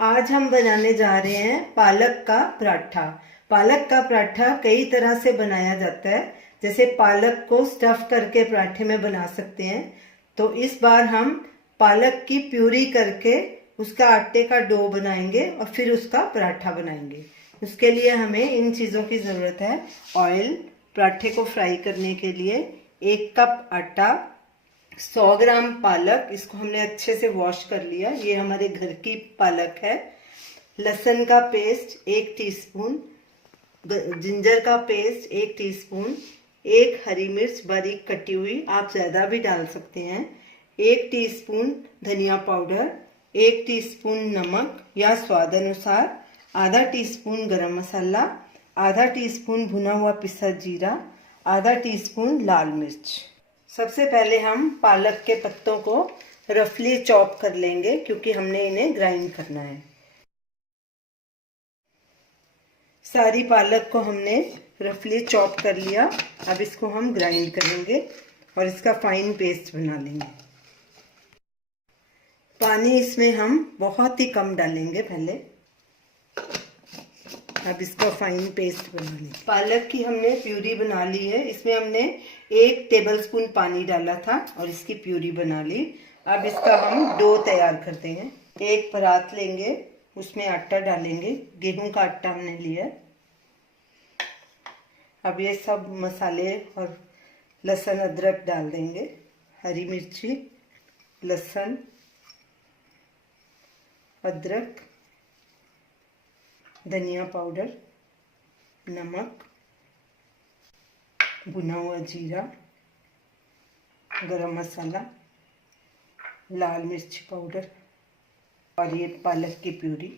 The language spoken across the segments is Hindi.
आज हम बनाने जा रहे हैं पालक का पराठा। पालक का पराठा कई तरह से बनाया जाता है। जैसे पालक को स्टफ करके पराठे में बना सकते हैं, तो इस बार हम पालक की प्यूरी करके उसका आटे का डो बनाएंगे और फिर उसका पराठा बनाएंगे। उसके लिए हमें इन चीज़ों की ज़रूरत है। ऑयल, पराठे को फ्राई करने के लिए 1 कप आटा, 100 ग्राम पालक, इसको हमने अच्छे से वॉश कर लिया, ये हमारे घर की पालक है। लहसुन का पेस्ट 1 टीस्पून, जिंजर का पेस्ट 1 टीस्पून, 1 हरी मिर्च बारीक कटी हुई, आप ज़्यादा भी डाल सकते हैं, 1 टीस्पून धनिया पाउडर, 1 टीस्पून नमक या स्वाद अनुसार, आधा टीस्पून गरम मसाला, आधा टीस्पून भुना हुआ पिसा जीरा, आधा टीस्पून लाल मिर्च। सबसे पहले हम पालक के पत्तों को रफली चॉप कर लेंगे क्योंकि हमने इन्हें ग्राइंड करना है। सारी पालक को हमने रफली चॉप कर लिया। अब इसको हम ग्राइंड करेंगे और इसका फाइन पेस्ट बना लेंगे। पानी इसमें हम बहुत ही कम डालेंगे पहले। अब इसका फाइन पेस्ट बना लेंगे। पालक की हमने प्यूरी बना ली है। इसमें हमने 1 टेबलस्पून पानी डाला था और इसकी प्यूरी बना ली। अब इसका हम डो तैयार करते हैं। एक परात लेंगे, उसमें आटा डालेंगे। गेहूं का आटा हमने लिया है। अब ये सब मसाले और लहसुन अदरक डाल देंगे। हरी मिर्ची, लहसुन, अदरक, धनिया पाउडर, नमक, भुना हुआ जीरा, गरम मसाला, लाल मिर्च पाउडर और ये पालक की प्यूरी।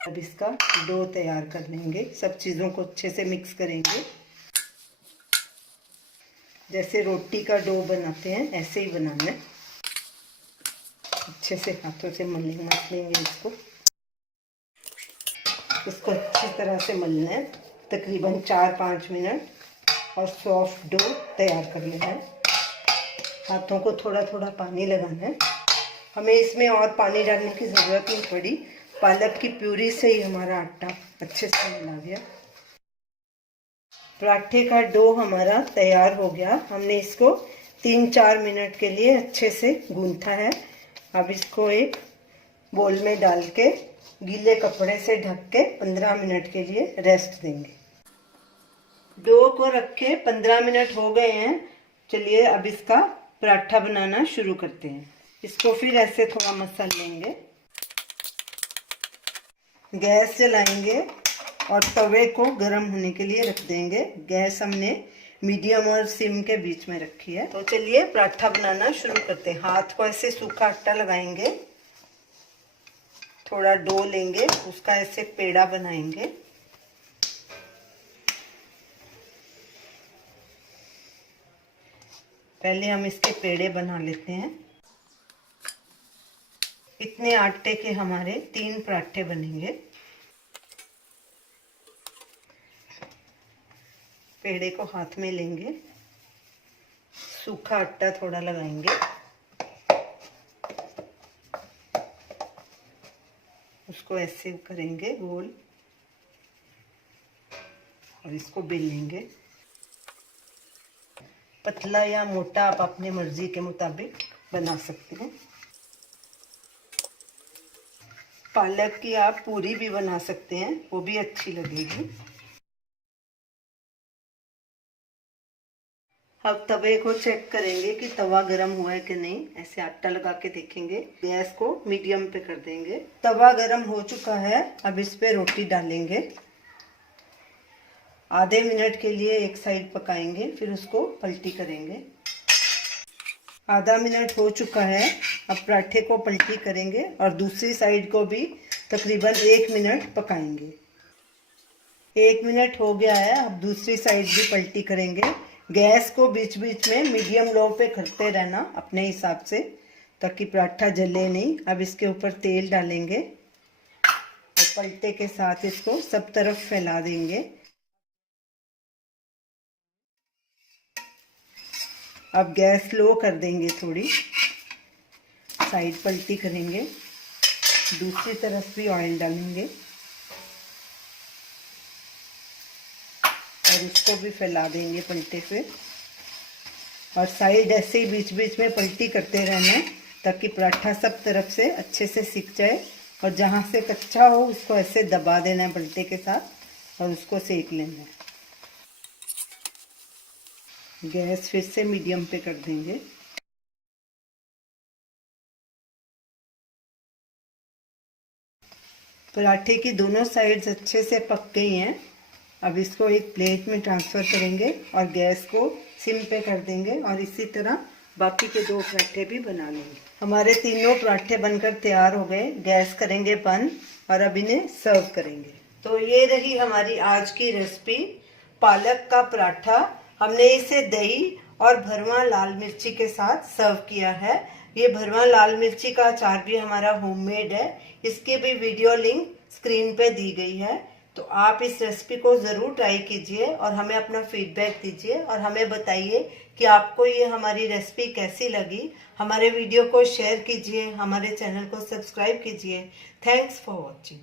अब इसका डो तैयार कर लेंगे। सब चीज़ों को अच्छे से मिक्स करेंगे। जैसे रोटी का डो बनाते हैं ऐसे ही बनाना है। अच्छे से हाथों से मल लेंगे इसको अच्छी तरह से मलना है, तकरीबन 4-5 मिनट, और सॉफ्ट डो तैयार कर लेना है। हाथों को थोड़ा थोड़ा पानी लगाना है। हमें इसमें और पानी डालने की ज़रूरत नहीं पड़ी। पालक की प्यूरी से ही हमारा आटा अच्छे से मिला गया। पराठे का डो हमारा तैयार हो गया। हमने इसको 3-4 मिनट के लिए अच्छे से गूंथा है। अब इसको एक बोल में डाल के गीले कपड़े से ढक के 15 मिनट के लिए रेस्ट देंगे। डो को रख के 15 मिनट हो गए हैं। चलिए अब इसका पराठा बनाना शुरू करते हैं। इसको फिर ऐसे थोड़ा मसल लेंगे। गैस जलाएंगे और तवे को गर्म होने के लिए रख देंगे। गैस हमने मीडियम और सिम के बीच में रखी है। तो चलिए पराठा बनाना शुरू करते हैं। हाथ को ऐसे सूखा आटा लगाएंगे, थोड़ा डो लेंगे, उसका ऐसे पेड़ा बनाएंगे। पहले हम इसके पेड़े बना लेते हैं। इतने आटे के हमारे 3 पराठे बनेंगे। पेड़े को हाथ में लेंगे, सूखा आटा थोड़ा लगाएंगे, उसको ऐसे करेंगे गोल और इसको बेलेंगे। पतला या मोटा आप अपनी मर्जी के मुताबिक बना सकते हैं। पालक की आप पूरी भी बना सकते हैं, वो भी अच्छी लगेगी। अब तवे को चेक करेंगे कि तवा गरम हुआ है कि नहीं। ऐसे आटा लगा के देखेंगे। गैस को मीडियम पे कर देंगे। तवा गरम हो चुका है। अब इस पे रोटी डालेंगे। आधे मिनट के लिए एक साइड पकाएंगे, फिर उसको पलटी करेंगे। आधा मिनट हो चुका है। अब पराठे को पलटी करेंगे और दूसरी साइड को भी तकरीबन 1 मिनट पकाएंगे। 1 मिनट हो गया है। अब दूसरी साइड भी पलटी करेंगे। गैस को बीच बीच में मीडियम लो पे करते रहना अपने हिसाब से, ताकि पराठा जले नहीं। अब इसके ऊपर तेल डालेंगे और पलटे के साथ इसको सब तरफ फैला देंगे। अब गैस लो कर देंगे, थोड़ी साइड पलटी करेंगे। दूसरी तरफ भी ऑयल डालेंगे और उसको भी फैला देंगे पलटे से। और साइड ऐसे ही बीच बीच में पलटी करते रहना है ताकि पराठा सब तरफ से अच्छे से सिक जाए। और जहाँ से कच्चा हो उसको ऐसे दबा देना है पलटे के साथ और उसको सेक लेना है। गैस फिर से मीडियम पे कर देंगे। पराठे की दोनों साइड्स अच्छे से पक गई हैं। अब इसको एक प्लेट में ट्रांसफ़र करेंगे और गैस को सिम पे कर देंगे और इसी तरह बाकी के 2 पराठे भी बना लेंगे। हमारे तीनों पराठे बनकर तैयार हो गए। गैस करेंगे बंद और अब इन्हें सर्व करेंगे। तो ये रही हमारी आज की रेसिपी, पालक का पराठा। हमने इसे दही और भरवा लाल मिर्ची के साथ सर्व किया है। ये भरवा लाल मिर्ची का अचार भी हमारा होममेड है। इसकी भी वीडियो लिंक स्क्रीन पे दी गई है। तो आप इस रेसिपी को ज़रूर ट्राई कीजिए और हमें अपना फीडबैक दीजिए और हमें बताइए कि आपको ये हमारी रेसिपी कैसी लगी। हमारे वीडियो को शेयर कीजिए, हमारे चैनल को सब्सक्राइब कीजिए। Thanks for watching.